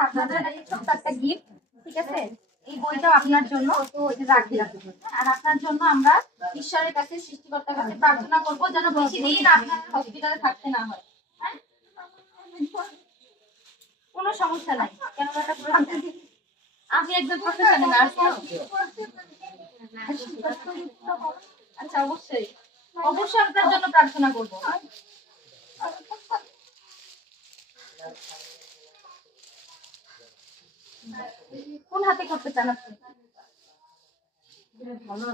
আপনাদের একটা gift, ঠিক আছে এই বইটাও আপনার জন্য আর আপনার জন্য আমরা ঈশ্বরের কাছে সৃষ্টিকর্তার কাছে প্রার্থনা করব যেন বেশি দিন আপনার হসপিটালে থাকতে না হ্যাঁ? কোনো সমস্যা নাই। কেন পুরো- আমি একজন প্রফেশনাল নার্স আচ্ছা অবশ্যই। অবশ্যই আপনার জন্য প্রার্থনা করব। কোন হাতে করতে চান আপনি? ভালো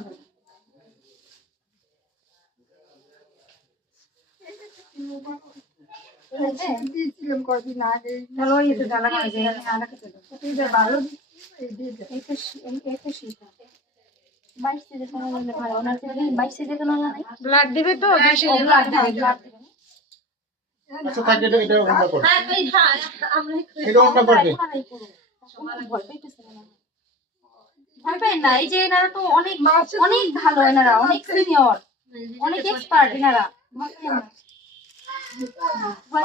দিয়েছিলাম কদিন আগে ভালো ব্লাড দিবে। তো ব্লাড দিবে ব্লাড দিবে। আচ্ছা এটা হ্যাঁ আমরা করবে ভয় পাই না। এই যে এনারা তো অনেক অনেক ভালো এনারা অনেক সিনিয়র অনেক এক্সপার্ট এনারা। 你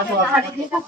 坐你